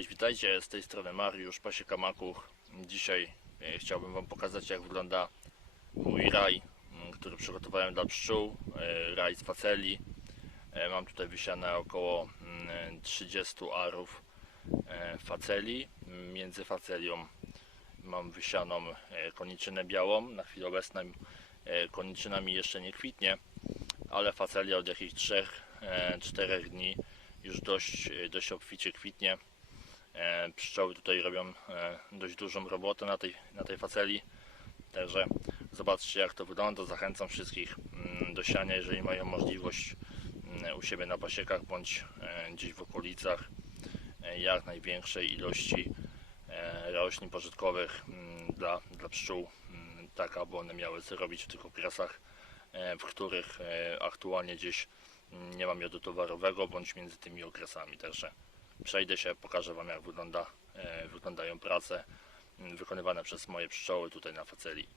Witajcie, z tej strony Mariusz, Pasieka Makuch. Dzisiaj e, chciałbym Wam pokazać jak wygląda mój raj, który przygotowałem dla pszczół, e, raj z faceli. E, Mam tutaj wysiane około mm, 30 arów faceli. Między facelią mam wysianą koniczynę białą. Na chwilę obecną koniczyna mi jeszcze nie kwitnie, ale facelia od jakichś 3-4 dni już dość, dość obficie kwitnie. E, Pszczoły tutaj robią e, dość dużą robotę na tej, na tej faceli. Także zobaczcie jak to wygląda. Zachęcam wszystkich mm, do siania, jeżeli mają możliwość mm, u siebie na pasiekach bądź e, gdzieś w okolicach jak największej ilości roślin pożytkowych mm, dla, dla pszczół, tak aby one miały robić w tych okresach, w których aktualnie gdzieś nie ma miodu towarowego bądź między tymi okresami. Także przejdę się, pokażę Wam jak wygląda, e, wyglądają prace mm, wykonywane przez moje pszczoły tutaj na faceli.